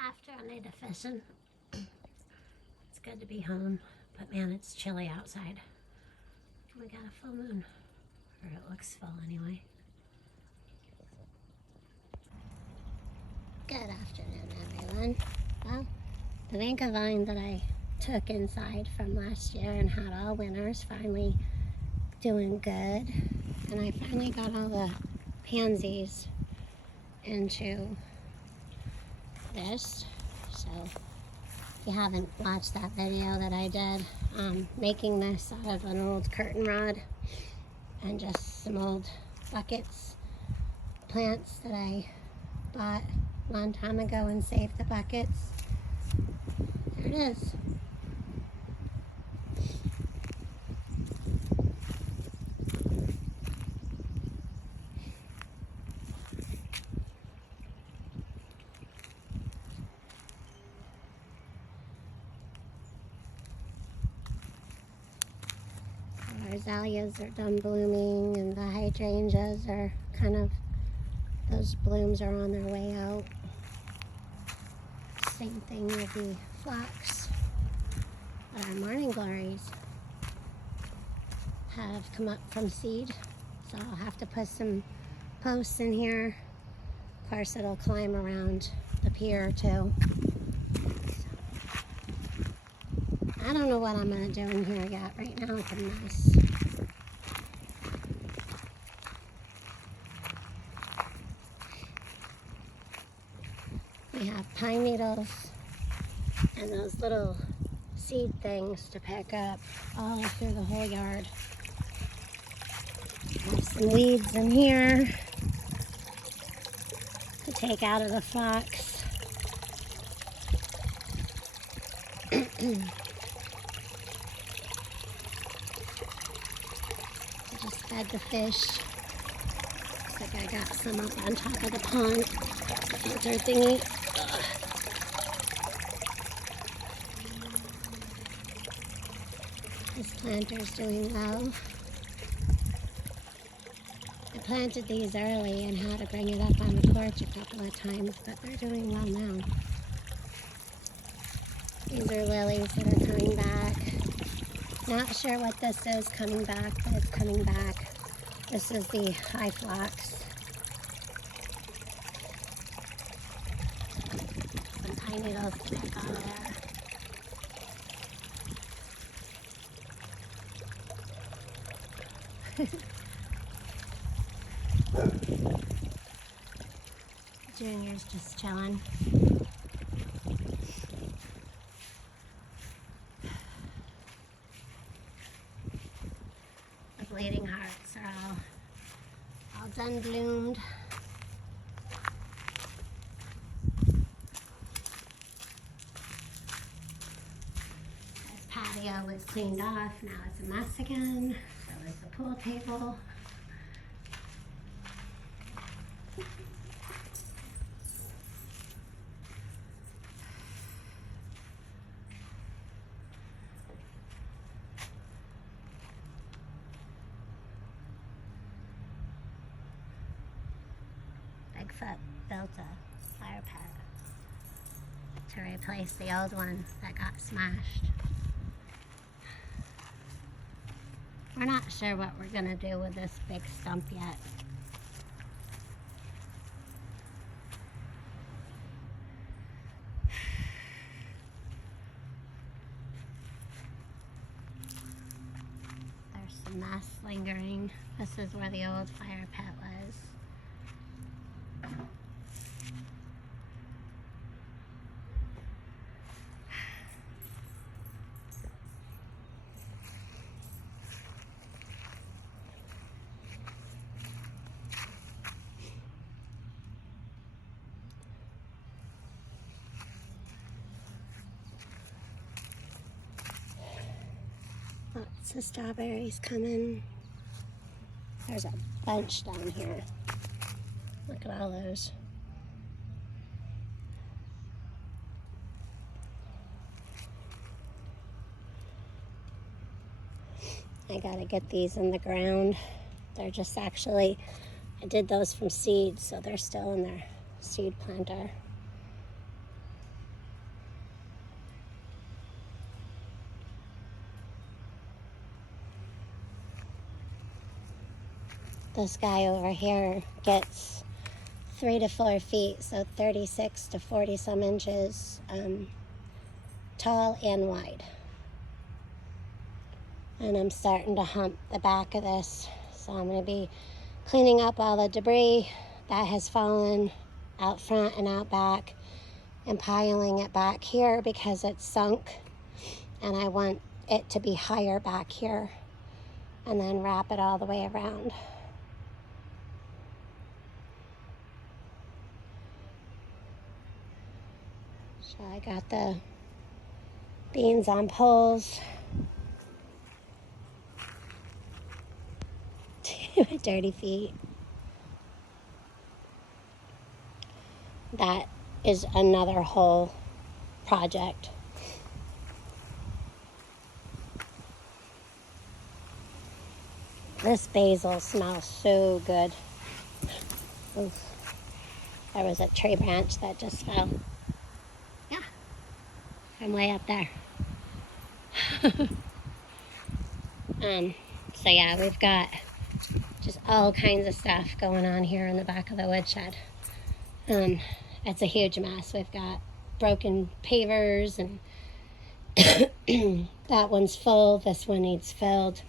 After a night of fishing, it's good to be home, but man, it's chilly outside. We got a full moon, or it looks full anyway. Good afternoon, everyone. Well, the Vanka vine that I took inside from last year and had all winter's finally doing good, and I finally got all the pansies into this. So if you haven't watched that video that I did making this out of an old curtain rod and just some old buckets, plants that I bought a long time ago and saved the buckets, there it is. Azaleas are done blooming, and the hydrangeas are kind of, those blooms are on their way out. Same thing with the phlox. But our morning glories have come up from seed, so I'll have to put some posts in here. Of course, it'll climb around the pier too. I don't know what I'm gonna do in here yet. Right now it's a mess. We have pine needles and those little seed things to pick up all through the whole yard. Have some weeds in here to take out of the phlox. Just fed the fish. Looks like I got some up on top of the pond filter thingy. This planter's doing well. I planted these early and had to bring it up on the porch a couple of times, but they're doing well now. These are lilies that are coming back. Not sure what this is coming back, but it's coming back. This is the high phlox. Some pine needles to pick out of there. Junior's just chilling. The bleeding hearts are all done bloomed. This patio was cleaned off. Now it's a mess again. So is the pool table. Bigfoot built a fire pit to replace the old one that got smashed. We're not sure what we're gonna do with this big stump yet. There's some mess lingering. This is where the old fire pit was. Lots of strawberries coming. There's a bunch down here. Look at all those. I gotta get these in the ground. They're just actually, I did those from seeds, so they're still in their seed planter. This guy over here gets 3 to 4 feet, so 36 to 40 some inches tall and wide. And I'm starting to hump the back of this, so I'm going to be cleaning up all the debris that has fallen out front and out back and piling it back here because it's sunk, and I want it to be higher back here, and then wrap it all the way around. So I got the beans on poles. My dirty feet. That is another whole project. This basil smells so good. Oof. There was a tree branch that just fell. Yeah, from way up there. So yeah, we've got just all kinds of stuff going on here in the back of the woodshed. It's a huge mess. We've got broken pavers, and that one's full. This one needs filled.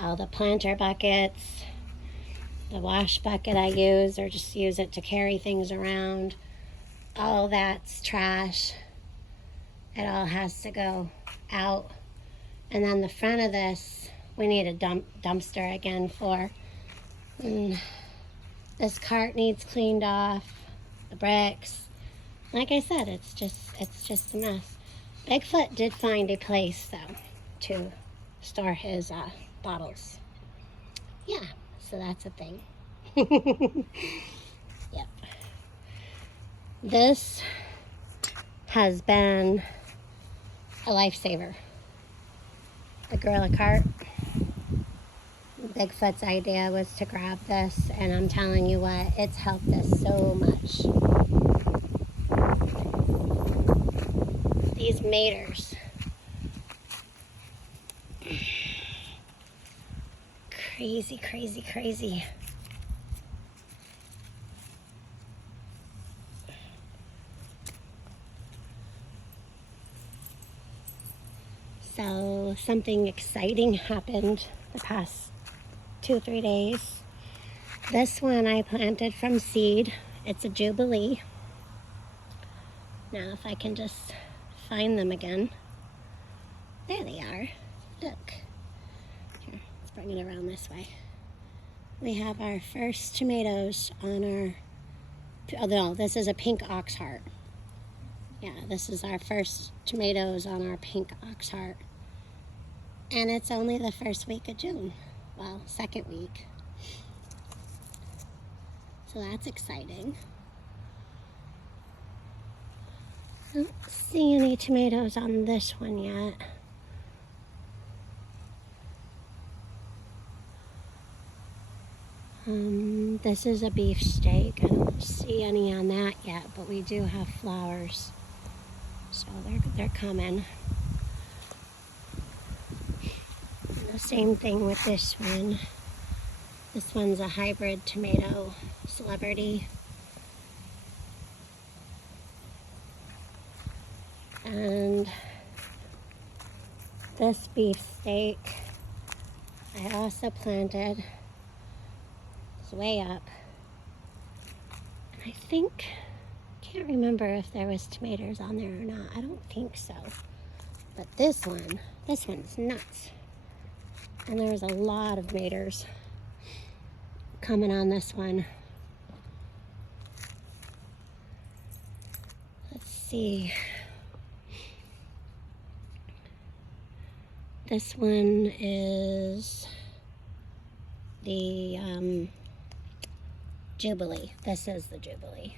All the planter buckets, the wash bucket I use, or just use it to carry things around, all that's trash. It all has to go out. And then the front of this, we need a dumpster again for. And this cart needs cleaned off. The bricks. Like I said, it's just a mess. Bigfoot did find a place though to store his bottles. Yeah, so that's a thing. Yep. This has been a lifesaver. The gorilla cart. Bigfoot's idea was to grab this, and I'm telling you what, it's helped us so much. These maters. Crazy, crazy, crazy. So something exciting happened the past 2 or 3 days. This one I planted from seed. It's a Jubilee. Now if I can just find them again. There they are. Look. Here, let's bring it around this way. We have our first tomatoes on our, oh no, this is a pink ox heart. Yeah, this is our first tomatoes on our pink ox heart. And it's only the first week of June. Well, second week. So that's exciting. I don't see any tomatoes on this one yet. This is a beefsteak. I don't see any on that yet, but we do have flowers. So they're coming. The same thing with this one. This one's a hybrid tomato celebrity. And this beefsteak I also planted. It's way up. I can't remember if there was tomatoes on there or not. I don't think so. But this one's nuts. And there's a lot of maters coming on this one. Let's see. This one is the Jubilee. This is the Jubilee.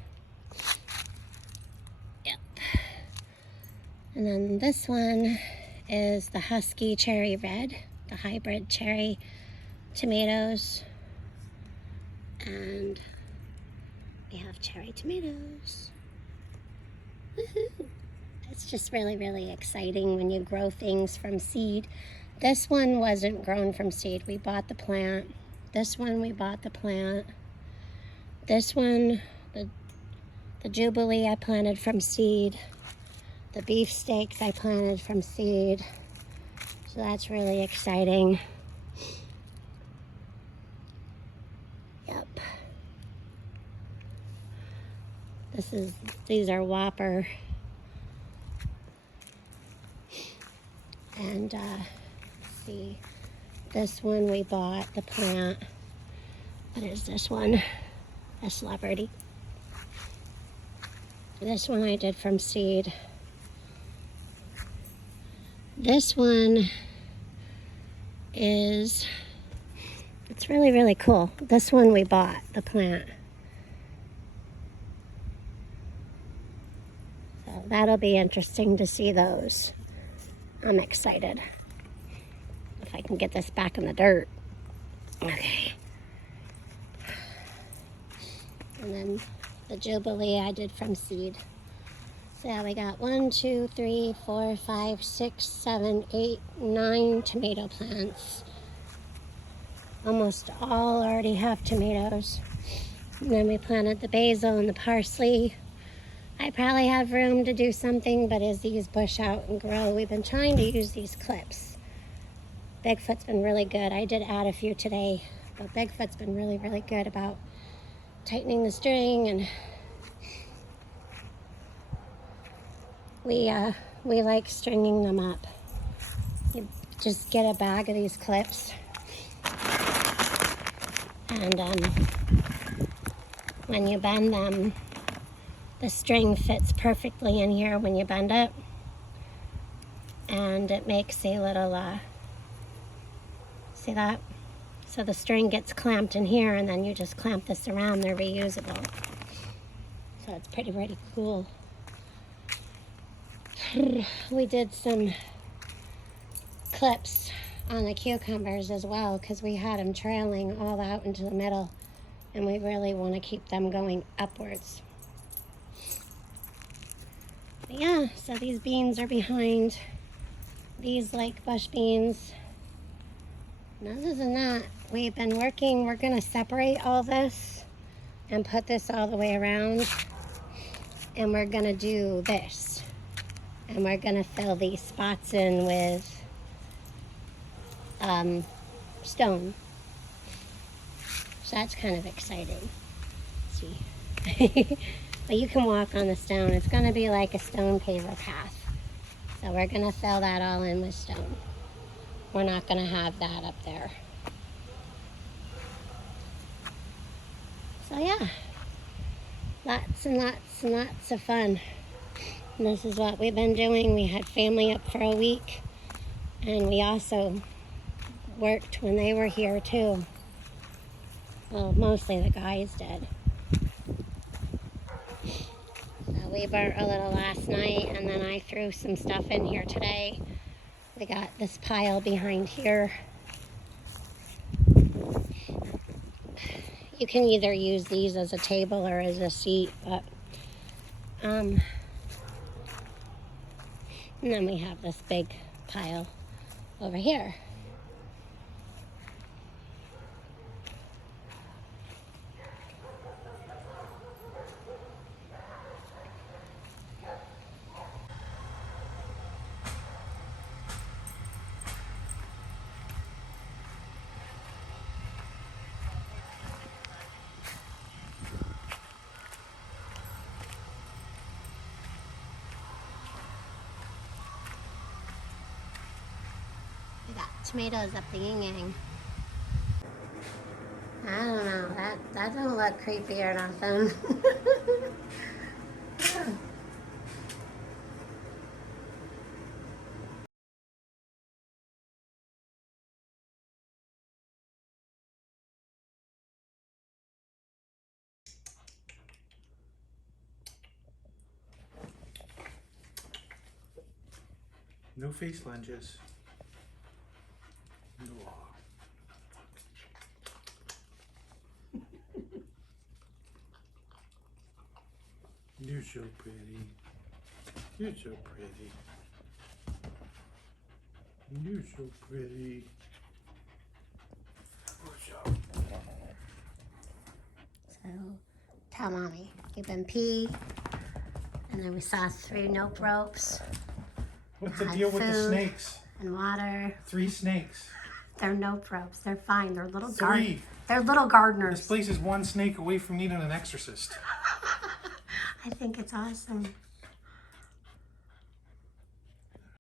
Yep. And then this one is the Husky Cherry Red, the hybrid cherry tomatoes. And we have cherry tomatoes. Woohoo! It's just really, really exciting when you grow things from seed. This one wasn't grown from seed. We bought the plant. This one we bought the plant. This one, the Jubilee, I planted from seed. The beefsteaks I planted from seed. So that's really exciting. Yep. These are Whopper. And let's see, this one we bought the plant. What is this one? A celebrity. This one I did from seed. This one it's really, really cool. This one we bought the plant. So that'll be interesting to see those. I'm excited. If I can get this back in the dirt. Okay. And then the Jubilee I did from seed. So yeah, we got 1, 2, 3, 4, 5, 6, 7, 8, 9 tomato plants. almost all already have tomatoes. And then we planted the basil and the parsley. I probably have room to do something, but as these bush out and grow, we've been trying to use these clips. Bigfoot's been really good. I did add a few today, but Bigfoot's been really, really good about tightening the string, and we like stringing them up. You just get a bag of these clips, and when you bend them, the string fits perfectly in here when you bend it, and it makes a little, see that? So the string gets clamped in here, and then you just clamp this around. They're reusable. So it's pretty cool. We did some clips on the cucumbers as well, because we had them trailing all out into the middle, and we really want to keep them going upwards. But yeah, so these beans are behind these lake bush beans. And other than that, we've been working. We're going to separate all this and put this all the way around, and we're going to do this, and we're going to fill these spots in with stone. So that's kind of exciting. Let's see. But you can walk on the stone. It's going to be like a stone paver path. So we're going to fill that all in with stone. We're not going to have that up there. So yeah, lots and lots and lots of fun. And this is what we've been doing. We had family up for a week, and we also worked when they were here too. Well, mostly the guys did. So we burnt a little last night, and then I threw some stuff in here today. We got this pile behind here. You can either use these as a table or as a seat, but and then we have this big pile over here. Tomatoes up the yin-yang. I don't know, that don't look creepy or nothing. No face lunges. You're so pretty. You're so pretty. You're so pretty. What's up? So, tell Mommy, we've been pee, and then we saw 3 nope ropes. What's the deal with the snakes? And water. 3 snakes. They're nope ropes. They're fine. They're little 3. They're little gardeners. This place is 1 snake away from needing an exorcist. I think it's awesome.